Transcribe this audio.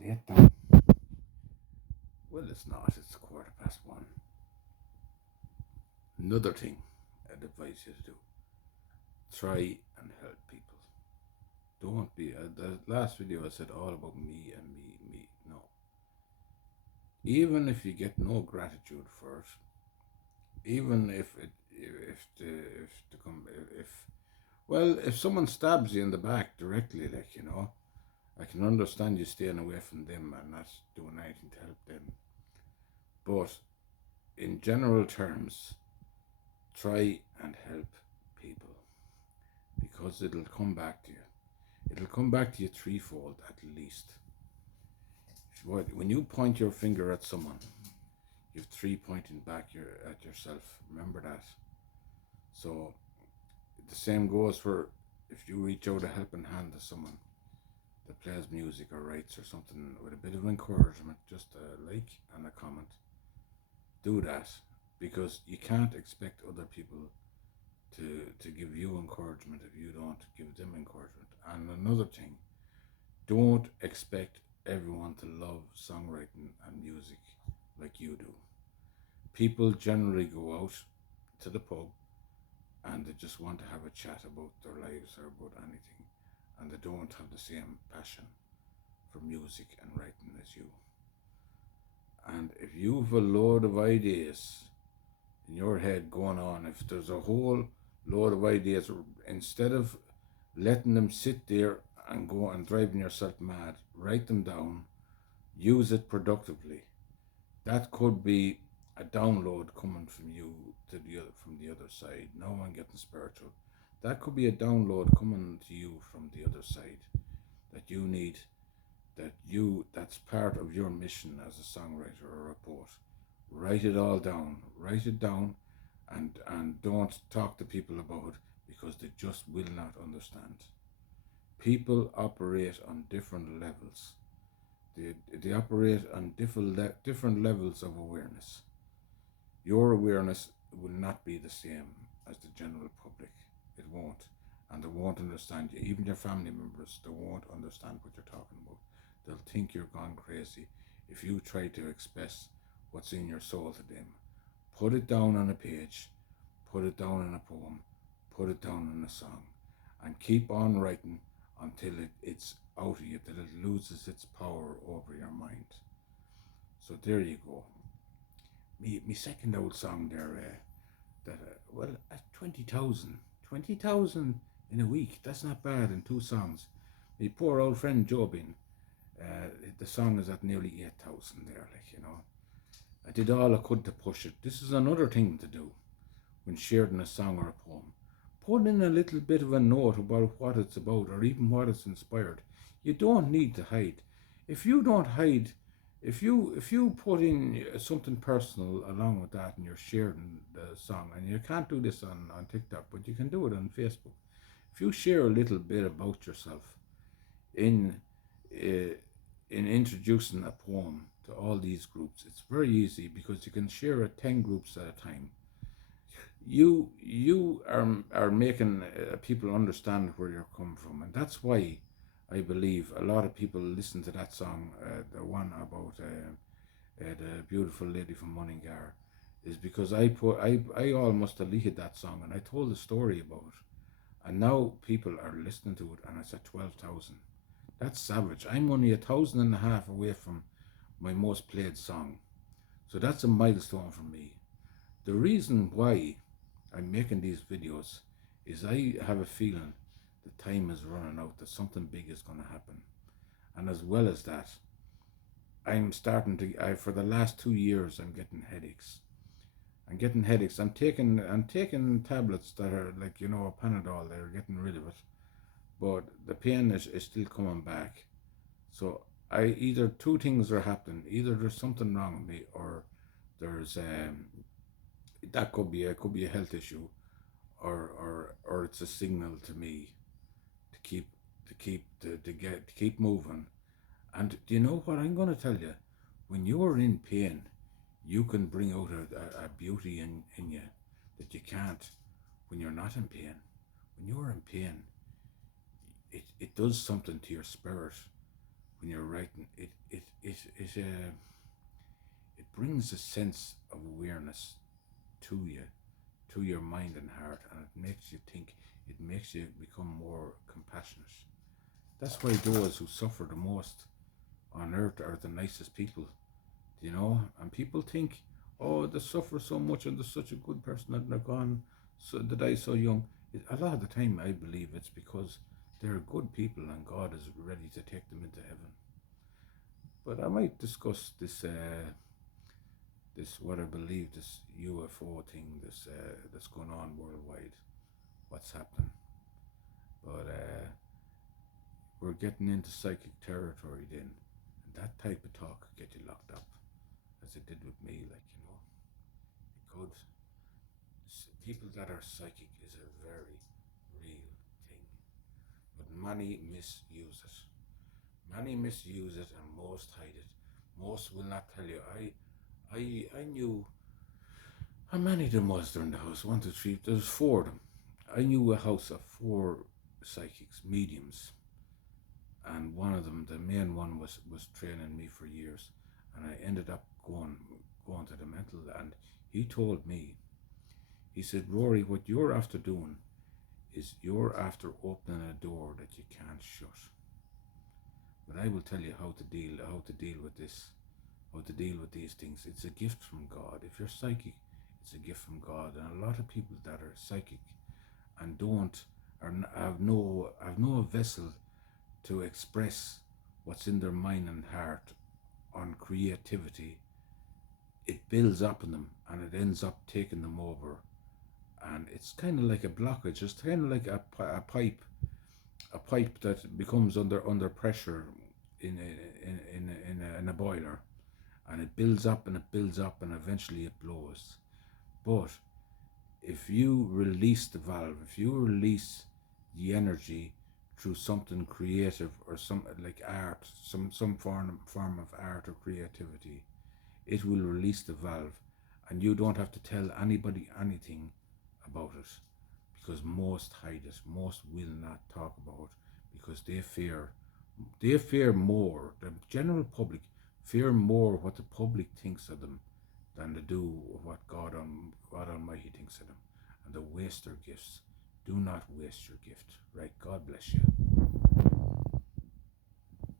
Late down. Well, it's not. It's 1:15. Another thing I'd advise you to do: try and help people. Don't be. The last video I said all about me and me, me. No. Even if you get no gratitude for it, even if well, if someone stabs you in the back directly, I can understand you staying away from them and not doing anything to help them. But in general terms, try and help people because it'll come back to you. It'll come back to you threefold at least. When you point your finger at someone, you have three pointing back at yourself. Remember that. So the same goes for if you reach out a helping hand to someone that plays music or writes or something with a bit of encouragement, just a like and a comment. Do that because you can't expect other people to give you encouragement if you don't give them encouragement. And another thing, don't expect everyone to love songwriting and music like you do. People generally go out to the pub and they just want to have a chat about their lives or about anything, and they don't have the same passion for music and writing as you. And if you've a load of ideas in your head going on, if there's a whole load of ideas, instead of letting them sit there and go and driving yourself mad, write them down, use it productively. That could be a download coming from you from the other side. Now I'm getting spiritual. That could be a download coming to you from the other side that you need, that's part of your mission as a songwriter or a poet. Write it all down. Write it down, and don't talk to people about it because they just will not understand. People operate on different levels. They operate on different levels of awareness. Your awareness will not be the same as the general public. It won't. And they won't understand you. Even your family members, they won't understand what you're talking about. They'll think you're gone crazy if you try to express what's in your soul to them. Put it down on a page, put it down in a poem, put it down in a song, and keep on writing until it's out of you, till it loses its power over your mind. So there you go. Me second old song there, at 20,000 in a week, that's not bad in two songs. My poor old friend Jobin, the song is at nearly 8,000 there, I did all I could to push it. This is another thing to do when sharing a song or a poem. Put in a little bit of a note about what it's about or even what it's inspired. You don't need to hide. If you don't hide, if you put in something personal along with that and you're sharing the song, and you can't do this on TikTok, but you can do it on Facebook. If you share a little bit about yourself in introducing a poem to all these groups, it's very easy because you can share it 10 groups at a time. You are making people understand where you're coming from, and that's why I believe a lot of people listen to that song, the one about the beautiful lady from Mullingar, is because I almost deleted that song and I told a story about it, and now people are listening to it, and it's at 12,000. That's savage. I'm only 1,500 away from my most played song, so that's a milestone for me. The reason why I'm making these videos is I have a feeling the time is running out, that something big is going to happen. And as well as that, I'm starting to, for the last 2 years, I'm getting headaches. I'm taking tablets that are like, a Panadol, they're getting rid of it. But the pain is still coming back. So either two things are happening. Either there's something wrong with me, or there's that could be a health issue, or it's a signal to me to keep moving. And do you know what I'm going to tell you? When you're in pain, you can bring out a beauty in you that you can't when you're not in pain. When you're in pain, it does something to your spirit when you're writing, it brings a sense of awareness to you, to your mind and heart, and it makes you think. It makes you become more compassionate. That's why those who suffer the most on earth are the nicest people, you know. And people think, oh, they suffer so much and they're such a good person and they're gone, so they die so young. A lot of the time, I believe it's because they're good people and God is ready to take them into heaven. But I might discuss this what I believe, this UFO thing, this that's going on worldwide. What's happening? But we're getting into psychic territory then, and that type of talk could get you locked up, as it did with me. Like, you know, it could. People that are psychic is a very real thing, but many misuse it. Many misuse it, and most hide it. Most will not tell you. I knew how many of them was there in the house. One, two, three. There was four of them. I knew a house of four psychics, mediums, and one of them, the main one, was training me for years, and I ended up going to the mental, and he told me, he said, Rory, what you're after doing is you're after opening a door that you can't shut. But I will tell you how to deal with this, how to deal with these things. It's a gift from God. If you're psychic, it's a gift from God. And a lot of people that are psychic and don't are have no vessel to express what's in their mind and heart on creativity, it builds up in them and it ends up taking them over. And it's kind of like a blockage. It's kind of like a pipe that becomes under pressure in in a boiler, and it builds up and it builds up and eventually it blows. But if you release the valve, if you release the energy through something creative or some like art, some form of art or creativity, it will release the valve, and you don't have to tell anybody anything about it, because most hide it. Most will not talk about it because they fear more. The general public fear more what the public thinks of them than they do what God Almighty thinks of them, and they waste their gifts. Do not waste your gift. Right? God bless you.